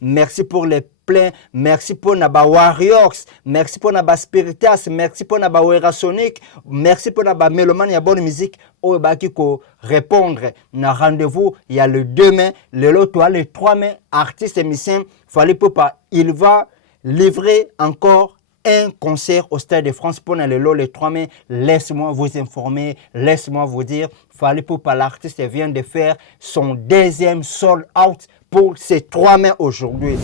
merci pour les pleins, merci pour Naba Warriors, merci pour Naba Spiritas, merci pour Naba Wera Sonic, merci pour Naba Meloman, il y a bonne musique. Au Bakiko répondre na rendez-vous, il y a le 2 mai, le 3 mai, artiste et musicien, fallait pas, il va livrer encore un concert au Stade de France pour le 3 mai. Laisse-moi vous informer, laisse-moi vous dire, fallait pas, l'artiste vient de faire son deuxième sold out pour ces 3 mai aujourd'hui.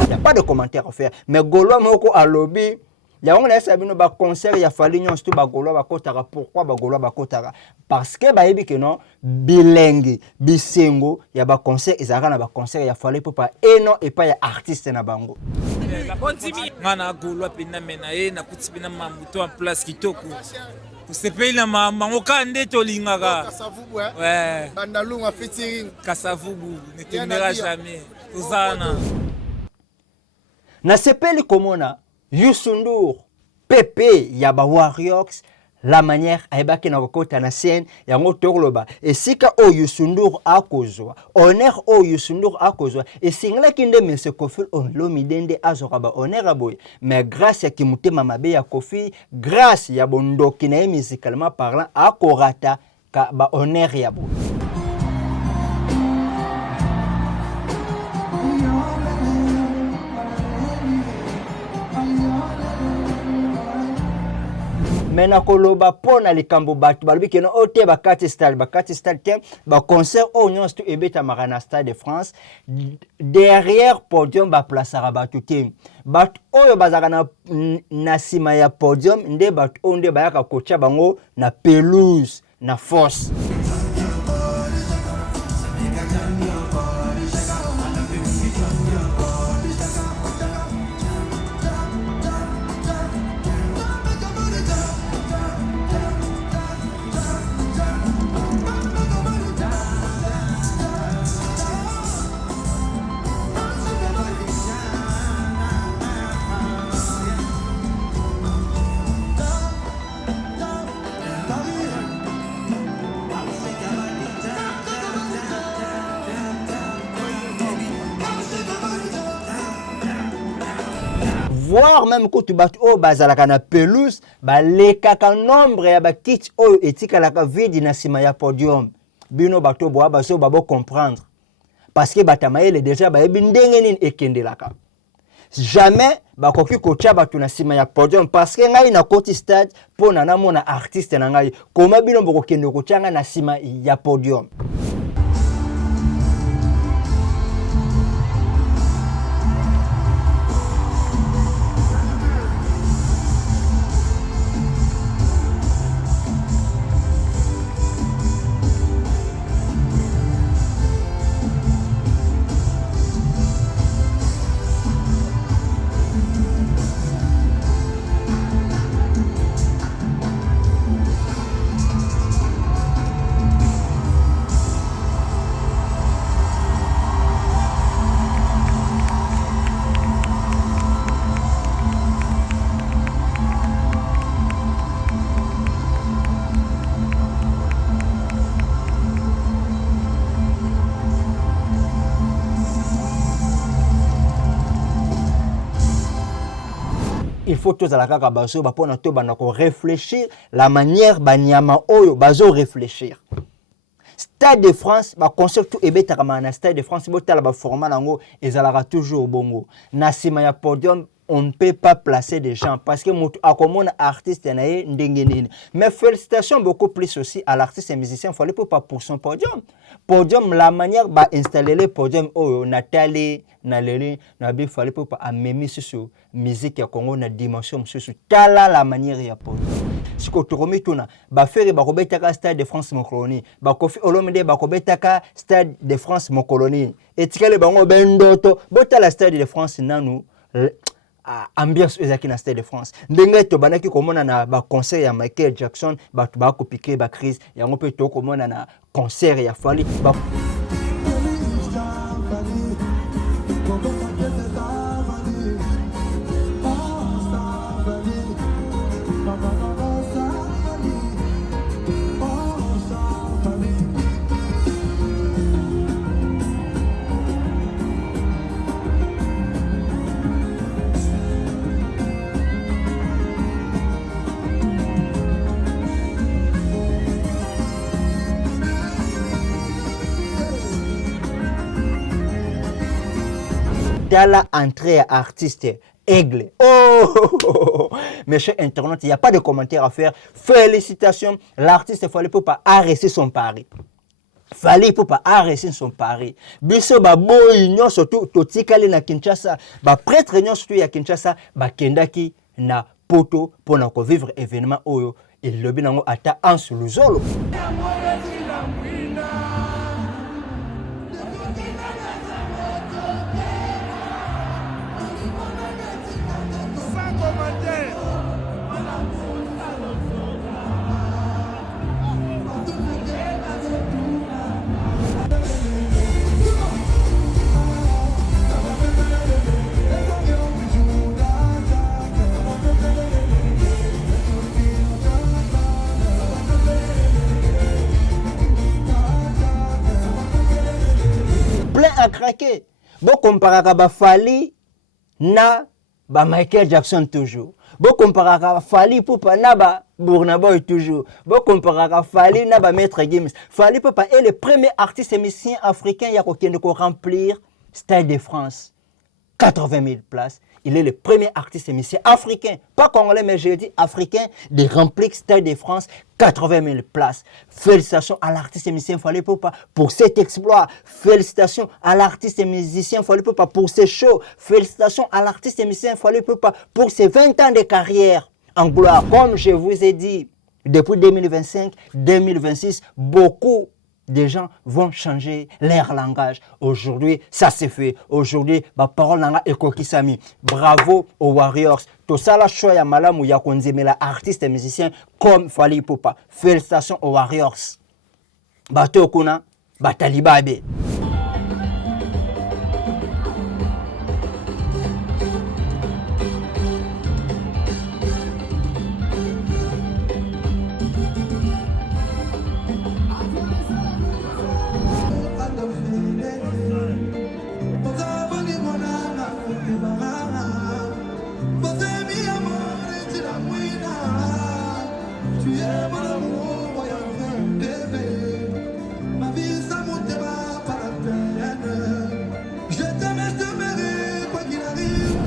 Il n'y a pas de commentaire à faire. Mais Golo Moko à lobby, il y a un concert, il y a fallu que Bagolo Bakotara. Pourquoi Bagolo Bakotara? Parce que Baïbi que non, bilingue, bisengo, il y a un concert, il y a un concert, il y a fallu pour pas et non et pas y artiste na bango. Ngana Golo pina menae na kutipina mamuto en place kitoko. Kusepeli na mangoka ndeto lingaka. Kasavubu ouais. Bandalunga featuring Kasavubu ne t'aimera jamais. Tuzana. Na sepeli komona Youssou N'Dour, Pepe, Yaba Warriors, la manière aibaki na kokota na scène yango tokoloba esika o Youssou N'Dour akozwa honneur o Youssou N'Dour akozwa esingla kinde mese Kofi Olomidende azoka ba honneur aboy mais grâce ya kimutema mabe ya Kofi grâce ya bondoki na musicalement parlant akorata ka ba honneur ya bo. Mena koloba pona likambo batu balobi keno ote bakati style tem ba concert o nyonso tu ebeta marana Stade de France derrière podium ba placera batu tem batu oyo bazaka na sima ya podium nde batu onde bayaka kocha bango na pelouse na force. Voir même quand tu bats au bazalaka na pelouse, les kaka nombre ya ba kit oyo etika la vide na sima ya podium. Bino bato boa baso babo comprendre. Parce que batamaele déjà ba ndenge nini ekendelaka. Jamais bakoki kocha batu na sima ya podium parce que ngai na koti stade po na mona artiste na ngai. Koma bino boko kende kochanga na sima ya podium. Il faut tous à la kaka baso ba pona to banako réfléchir la manière banyama oyo bazo réfléchir. Stade de France ba concert tout ebeta kama na Stade de France botala ba format nango ezalaka toujours bongo. Na sima ya podium on ne peut pas placer des gens parce que à comme artiste nae ndenge. Mais félicitations beaucoup plus aussi à l'artiste et musicien, il fallait pas pour son podium. Podium la manière ba installer le podium oyo Nathalie na leli na bi fallait pas amemi sur musique ya Congo na dimension sur tala la manière ya podium. Siko toromi tuna ba faire ba kobetaka Stade de France mon colonie ba Kofi Olomide ba kobetaka Stade de France mon colonie etikale bango bendoto botala Stade de France nanu ambiance ezaki na Stade de France ndenge to banaki komona na ba concert ya Michael Jackson ba ko piquer ba crise yango pe to komona na concert ya Fally ba dans l'entrée artiste Aigle. Oh, mes chers internautes, il n'y a pas de commentaire à faire. Félicitations, l'artiste Fally Ipupa a réussi son pari. Fally Ipupa a réussi son pari. Biso ba boy nyon surtout totikali na Kinshasa, ba prêtre nyon surtout ya Kinshasa, ba kendaki na poto pour na ko vivre événement oyo. Il lobi nango ata ansu luzolo. À craquer. Bon, comparé à Fally na ba Michael Jackson toujours. Bon, comparé à Fally Ipupa na ba Burna Boy toujours. Bon, comparé à Fally na ba Maître Gims. Fally Ipupa est le premier artiste et musicien africain qui a remplir Stade de France. 80 000 places. Il est le premier artiste et musicien africain, pas congolais, mais j'ai dit africain, de remplir Stade de France, 80 000 places. Félicitations à l'artiste et musicien Fally Ipupa pour cet exploit. Félicitations à l'artiste et musicien Fally Ipupa pour ses shows. Félicitations à l'artiste et musicien Fally Ipupa pour ses 20 ans de carrière en gloire. Comme je vous ai dit, depuis 2025, 2026, beaucoup des gens vont changer leur langage. Aujourd'hui, ça s'est fait. Aujourd'hui, ma parole n'a pas écokisami. Bravo aux Warriors. Tout ça, la choix ya malamu ya konzemela artistes et musiciens comme Fally Ipupa. Félicitations aux Warriors. Bato kuna, batalibabe.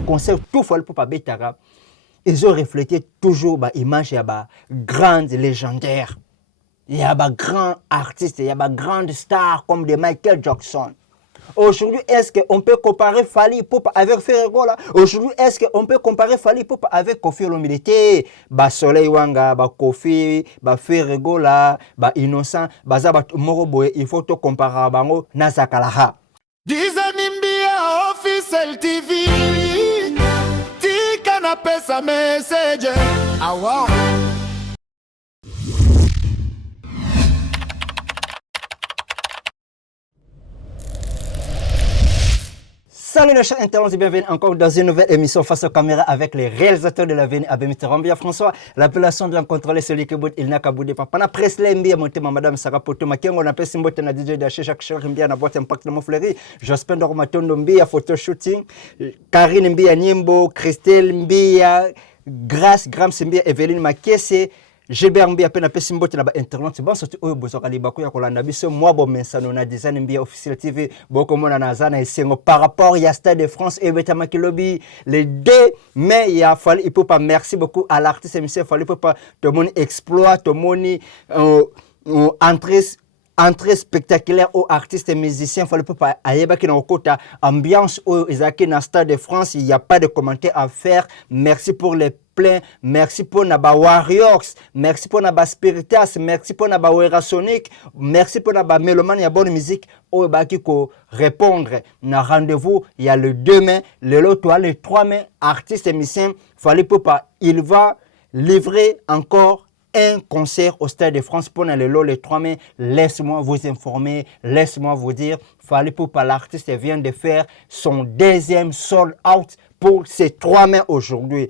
Concert tout Fally Ipupa Betara, ils ont reflété toujours l'image de grands légendaires. Il y a des grands artistes, il y a des grandes stars comme de Michael Jackson. Aujourd'hui, est-ce qu'on peut comparer Fally Ipupa avec Ferregola? Aujourd'hui, est-ce qu'on peut comparer Fally Ipupa avec Kofi Olomide? Soleil Wanga, Kofi, Ferregola, Innocent, Moroboe, il faut tout comparer bango Nazakalaha. Dizanimbia officiel TV, tika na pesa message. Ah wow. Salut les chers internautes et bienvenue encore dans une nouvelle émission face aux caméras avec les réalisateurs de l'avenir Abemite Rambia François. L'appellation bien contrôlée, celui qui boude, il n'a qu'à bouder. Papa na presse l'embia monté ma madame Sarah Poto Makengo na pesi mbote na DJ da chaque cher mbia na boîte impact na mo fleury. Jospin Dor Matondo mbia photo shooting. Karine mbia Nyembo, Christelle mbia, Grace Grams mbia, Evelyne Makese. Gilbert Mbia pena pesi mbote na ba internet bon surtout oyo bozoka libako ya kolanda biso mwa bo mensano na design mbia officiel TV boko mona na zana esengo par rapport ya Stade de France et Betamaki Lobby les 2 mai ya Fally Ipupa. Merci beaucoup à l'artiste monsieur Fally Ipupa to mon exploit to moni entrée spectaculaire aux artistes et musiciens. Fally Ipupa ayeba ki na okota ambiance au ezaki na Stade de France. Il n'y a pas de commentaires à faire. Merci pour les plein, merci pour naba Warriors, merci pour naba Spiritas, merci pour naba Wera Sonic, merci pour naba Meloman, ya bonne musique au baki ko répondre na rendez-vous il y a le 2 mai, le 3 mai, artiste et musicien Fally Ipupa, il va livrer encore un concert au Stade de France pour le 3 mai. Laisse-moi vous informer, laisse-moi vous dire, Fally Ipupa, l'artiste vient de faire son 2e sold out pour ces 3 mai aujourd'hui.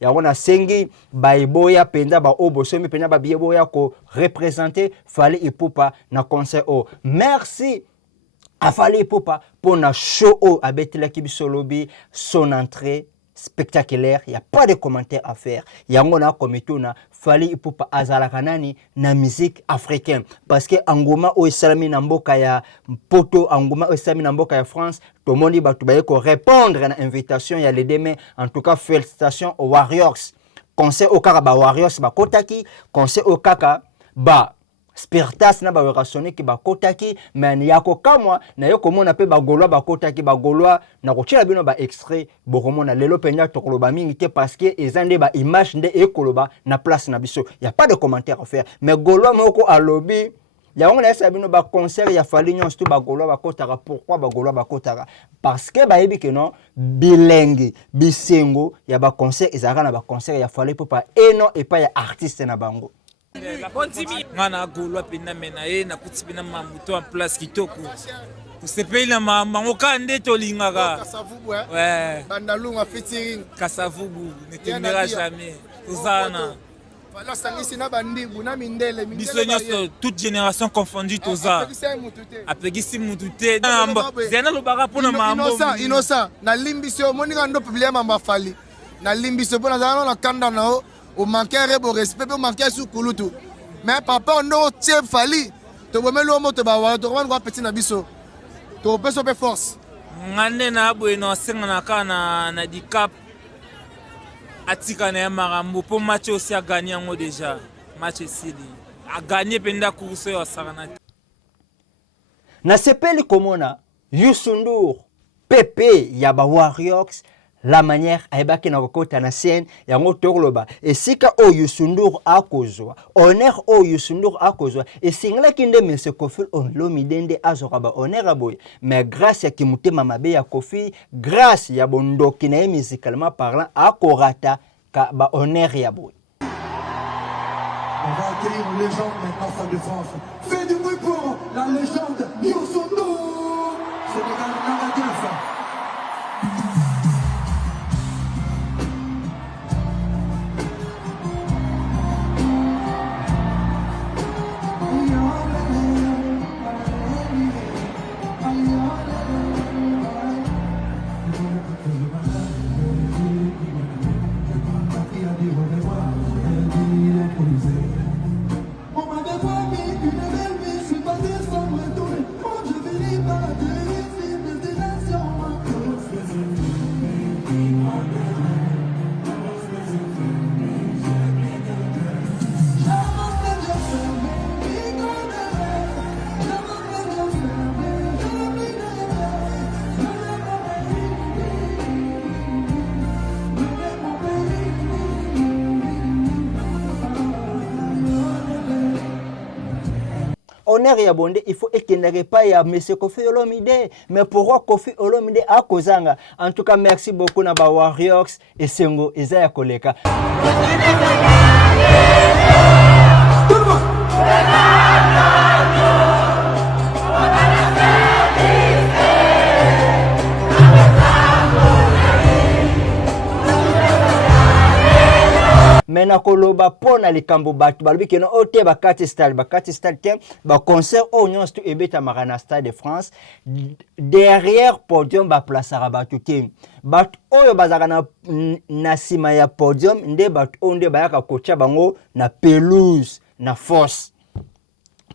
yango na sengi baiboya penda ba obosomi penda ba bieboya ko représenter Fally Ipupa na concert o. Merci à Fally Ipupa pour na show o abetelaki biso lobi son entrée spectaculaire, il n'y a pas de commentaires à faire. Yango na komituna Fally Ipupa azalaka nani na musique africaine parce que angoma o esalami na mboka ya poto angoma o esalami na mboka ya France to moni batu baye ko répondre na invitation ya le demain. En tout cas félicitations aux Warriors. Concert au kaka ba Warriors ba kotaki, concert au kaka ba Spiritas na ba werasone ki ba kotaki, mais yako kamwa na yo komona pe ba golwa ba kotaki ba golwa na kochela bino ba extrait bokomona lelo penya tokoloba mingi te parce que ezande ba image nde ekoloba na place na biso. Y a pas de commentaire à faire, mais golwa moko alobi ya on laisse bino ba concert ya Fally nyonso to ba golwa ba kotaka. Pourquoi ba golwa ba kotaka? Parce que ba yebi que non bilingue bisengo ya ba concert ezaka na ba concert ya Fally Ipupa et non et pas ya artiste na bango. Ngana golwa pena mena e na kutibina mamuto en place kitoko kusepeli na mangoka nde tolingaka Kasavubu ouais Bandalunga featuring Kasavubu ne t'aimera jamais tozana voilà sangisi na bandibu na mindele biso nyonso toute génération confondue toza apegisi mutu te zena lobaka mpona mambo innocent na limbisi moninga ndo publier mamba Fally na limbisi mpona zana na kanda na o au manquer rebo respect au manquer sous kulutu mais papa on no tie Fally to bomelo moto ba wa to ko petit na biso to peso pe force ngane na bueno senga na kana na dicap atika na marambo pour match aussi a gagné ngo déjà match sili a gagné penda course yo sakana na sepeli komona Youssou N'Dour Pepe ya ba Warriors la manière aibaki na kokota na scène yango tokoloba esika o Youssou N'Dour akozwa honneur o Youssou N'Dour akozwa esingla kinde Monsieur Koffi Olomide nde azoka ba honneur aboy mais grâce ya kimutema mabe ya Koffi grâce ya bondoki na musicalement parlant akorata ka ba honneur ya boy. On va accueillir une légende maintenant, Stade de France. Fais du bruit pour la légende Youssou N'Dour. Sénégal narratif. Honneur ya bonde il faut ekendere pas ya Monsieur Koffi Olomide mais pourquoi Koffi Olomide a kozanga en tout cas merci beaucoup na ba Warriors et sengo eza ya koleka mena koloba pona likambo batu balobi keno ote bakati style te ba concert o nyonso tu ebeta marana Stade de France derrière podium ba placera batu te batu oyo bazaka na sima ya podium nde batu onde bayaka kocha bango na pelouse na force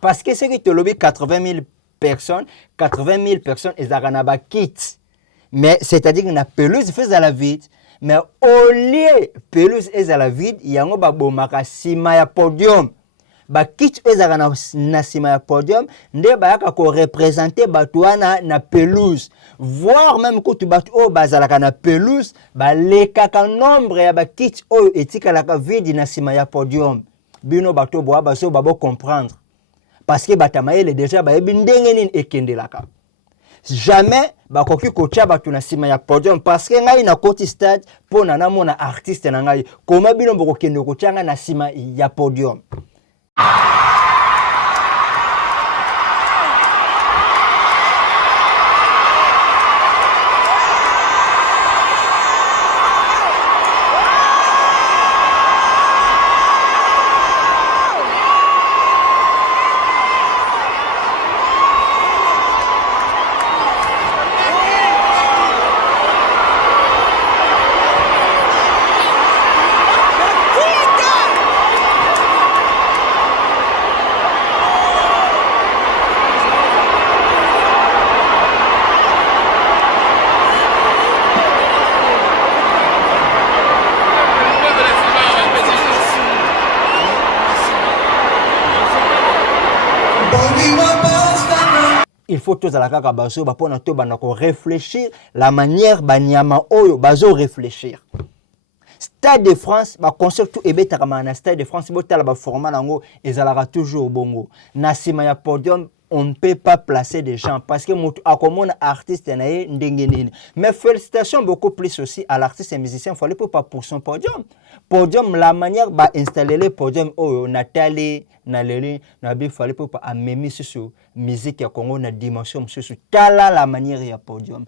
parce que c'est que tu lobi 80 000 personnes ezaka na ba kit mais c'est-à-dire que na pelouse fait à la vide. Mais au lieu pelouse est à la vide, il y a un babomaka sima ya podium. Ba kit ezaka na sima ya podium, nde bayaka ko représenter batuana na pelouse. Voire même ko tu batu o bazalaka na pelouse, ba lekaka nombre ya ba kit o etika la vide na sima ya podium. Bino bato boa baso babo comprendre. Parce que batamaele déjà ba yebi ndenge nini ekendelaka. Jamais bakoki kocha batu na sima ya podium parce que ngai na koti stade po na mona artiste na ngai koma bino boko kende kochanga na sima ya podium. Il faut tous la kaka baso ba pona to banako réfléchir la manière banyama oyo bazo réfléchir. Stade de France ba concert tout ebeta kama na Stade de France botala ba format nango ezalaka toujours bongo. Na sima ya podium on ne peut pas placer des gens parce que moto akomona artiste nae ndenge nini. Mais félicitations beaucoup plus aussi à l'artiste et musicien, il fallait pas pour son podium. Podium la manière ba installer le podium oyo Nathalie na leli na bi fallait pas amemi sur musique ya Congo na dimension sur tala la manière ya podium.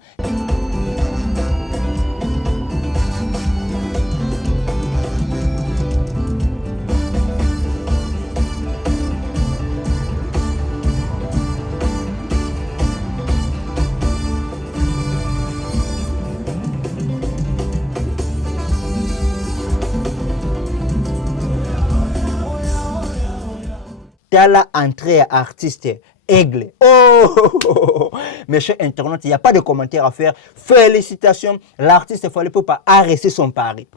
Tala entrée artiste aigle. Oh, mes chers internautes, il n'y a pas de commentaire à faire. Félicitations. L'artiste, il fallait pas arrêter son pari.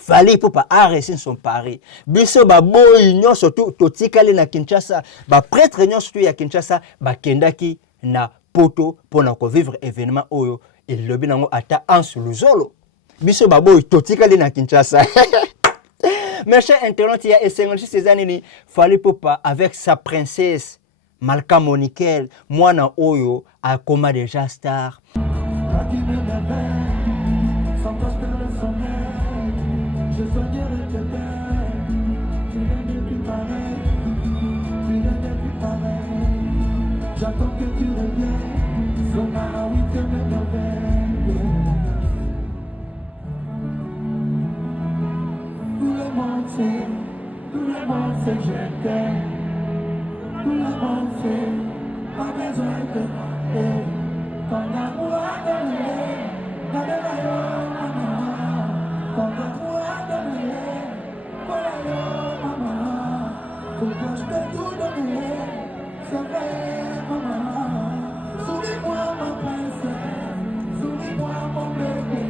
Fallait pas arrêter son pari. Biso ba boy nyon surtout totikali na Kinshasa, ba prêtre nyon surtout ya Kinshasa, ba kendaki na poto pour na ko vivre événement oyo. Il lobi nango ata ansu luzolo. Biso ba boy totikali na Kinshasa. Mes chers internautes, il y a essayé ces années, il fallait pas avec sa princesse Malka Monikel, moi na Oyo, à coma déjà star. J'attends que tu reviennes, son mari te met tout le monde sait que je t'aime. Tout le monde sait, pas besoin de demander. Ton amour a donné, maman. Ton amour a donné, maman. Pourquoi je peux tout donner, c'est vrai, maman. Souris-moi ma princesse, souris-moi mon bébé.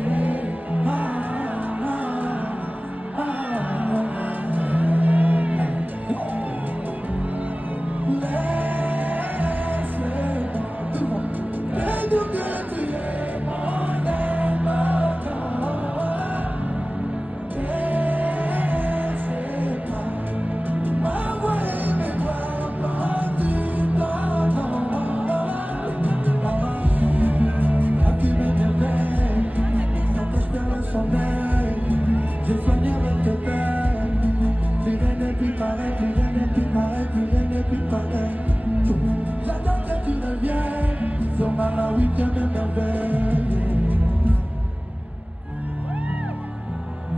J'attends que tu reviennes, sur ma huitième merveille.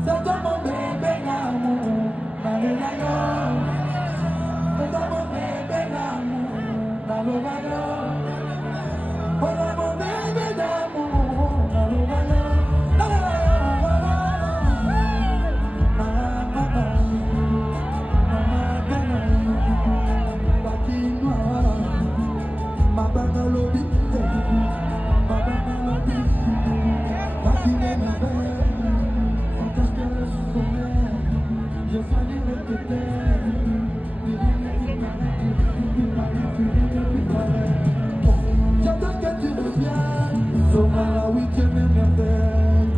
C'est toi mon bébé l'amour, Marie-Layo. C'est toi mon bébé l'amour, Marie-Layo. Voilà mon bébé d'amour, Marie-Layo. J'attends que tu reviennes, sur ma huitième merveille.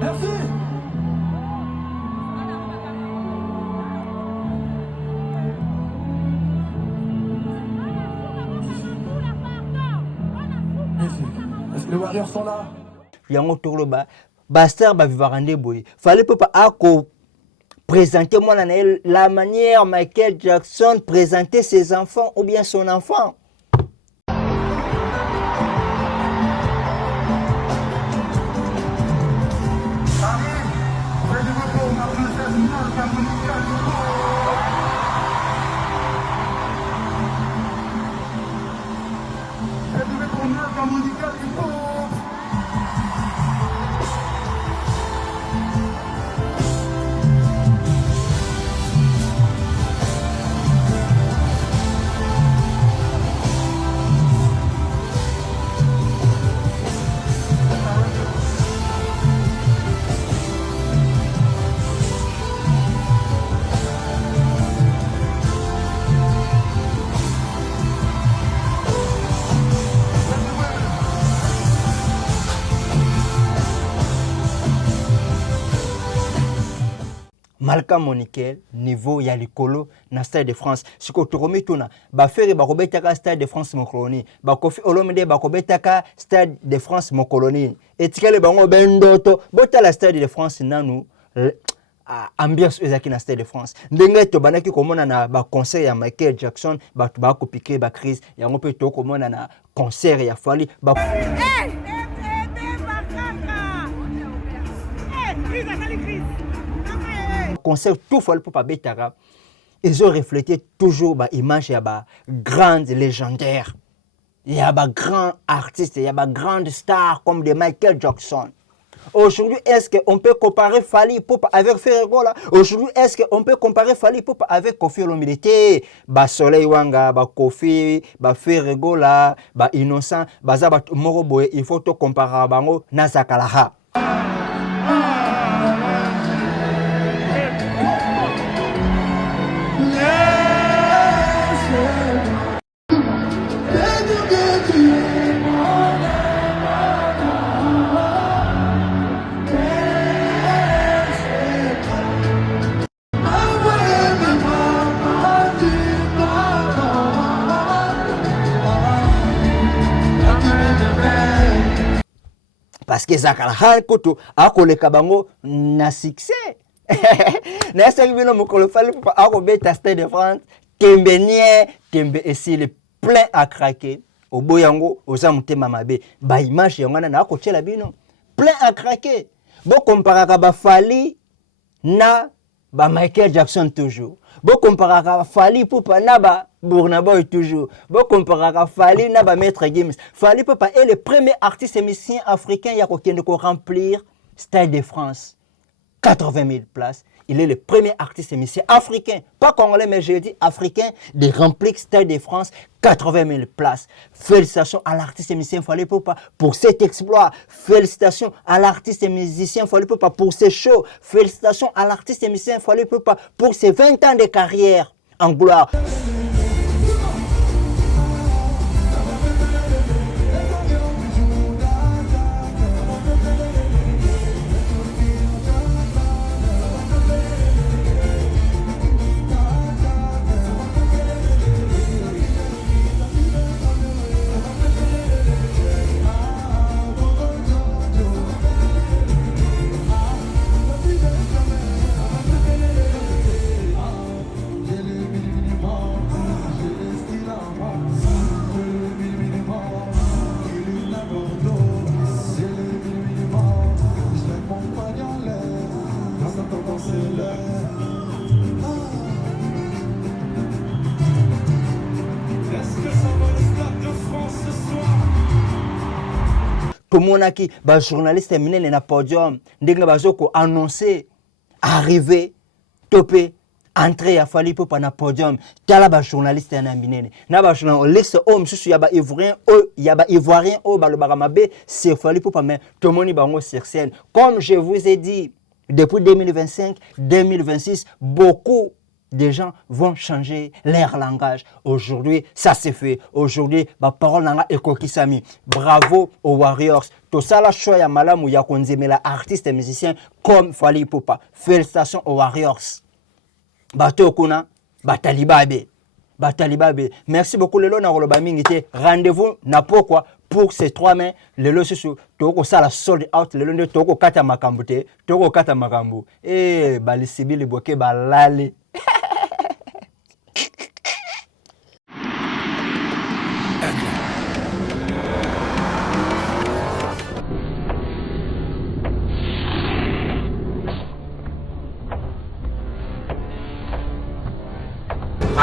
Merci. Est-ce que les Warriors sont là? Yango toloba Bastard ba vivarande boy. Fallait pas ako présenter moi la manière Michael Jackson présentait ses enfants ou bien son enfant. Malka Monikel niveau ya likolo na Stade de France. Siko turomi tuna ba fere ba kobetaka Stade de France mokoloni. Ba Kofi Olomide ba kobetaka Stade de France mokoloni. Etikale bango bendoto bota la Stade de France nanu ambiance ezaki na Stade de France. Ndenge to banaki komona na ba concert ya Michael Jackson ba to ba kopike ba crise yango pe to komona na concert ya Fally ba concert tout Fally pour pas betara. Ils ont reflété toujours ba image ya ba grande légendaire. Il y a ba grand artiste, il y a ba grande star comme de Michael Jackson. Aujourd'hui, est-ce qu'on peut comparer Fally Ipupa avec Ferrego là? Aujourd'hui, est-ce qu'on peut comparer Fally Ipupa avec Kofi Olomide? Ba Soleil Wanga, ba Kofi, ba Ferrego là, ba Innocent, ba Zaba Moroboe, il faut te comparer bango na Zakalaha. Parce que Zakalaha koto akoleka bango na succès. Na ça vino mokolo Fally Ipupa akobeta Stade de France, Kembe esi le plein à craquer. Au boyango oza mutema mabe ba image yangana na akochela bino plein à craquer. Bo comparaka ba Fally na ba Michael Jackson toujours. Bo comparaka Fally Ipupa na ba Burna Boy toujours. Bo comparaka Fally na ba Maître Gims. Fally Ipupa est le premier artiste musicien africain ya kokende ko remplir Stade de France. 80 000 places. Il est le premier artiste musicien africain, pas congolais, mais je dis africain, de remplir Stade de France, 80 000 places. Félicitations à l'artiste musicien Fally Ipupa pour cet exploit. Félicitations à l'artiste musicien Fally Ipupa pour ses shows. Félicitations à l'artiste musicien Fally Ipupa pour ses 20 ans de carrière en gloire. Tomonaki ba journaliste minene na podium ndenge bazoko annoncer arriver topé entrée ya Fally Ipupa na podium tala ba journaliste na minene na ba journaliste o msusu ya ba ivoirien o ba lobaka mabe c'est Fally Ipupa mais tomoni bango sur scène comme je vous ai dit depuis 2025 2026 beaucoup des gens vont changer leur langage. Aujourd'hui, ça s'est fait. Aujourd'hui, ma parole nanga ekokisami. Bravo aux Warriors. Tout ça la choix ya malamu ya konzemela artiste et musicien comme Fally Ipupa. Félicitations aux Warriors. Bato kuna batalibabe. Batalibabe. Merci beaucoup lelo na roloba mingite. Rendez-vous na pourquoi pour ces 3 mains lelo susu toko sala sold out lelo nde toko kata makambu te. Toko kata makambu. Balisibili boke balale.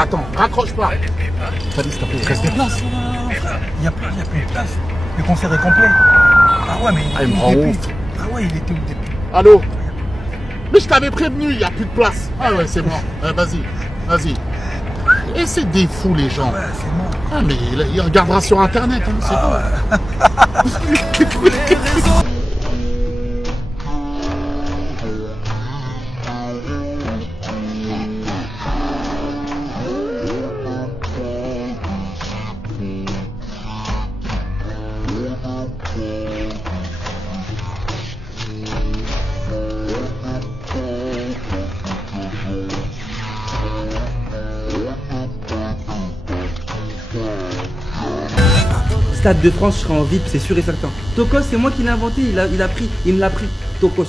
Attends, raccroche pas. T'as dit s'il te plaît, reste des places. Il n'y a plus de place. Le concert est complet. Ah ouais, mais il me rend ouf. Ah ouais, il était où depuis? Allô? Mais je t'avais prévenu, il n'y a plus de place. Ah ouais, c'est mort. Vas-y. Et c'est des fous les gens. Ouais, c'est mort. Ah mais il regardera sur internet, hein, c'est tout. Stade de France, je serai en VIP, c'est sûr et certain. Tokos, c'est moi qui l'ai inventé, il me l'a pris. Tokos.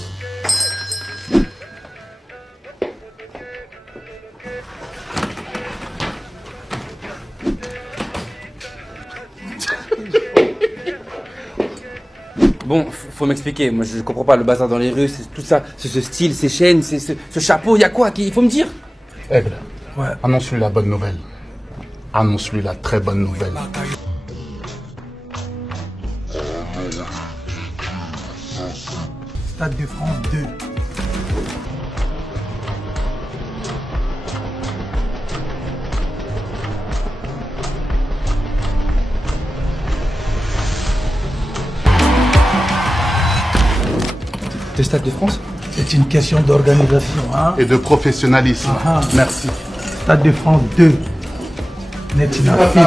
Bon, faut m'expliquer, moi je comprends pas le bazar dans les rues, c'est tout ça, c'est ce style, ces chaînes, ce chapeau, il y a quoi? Il faut me dire. Aigle, annonce-lui la bonne nouvelle. Annonce-lui la très bonne nouvelle. Stade de France 2. Le Stade de France? C'est une question d'organisation. Hein? Et de professionnalisme. Merci. Stade de France 2. Netina film.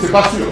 C'est pas sûr.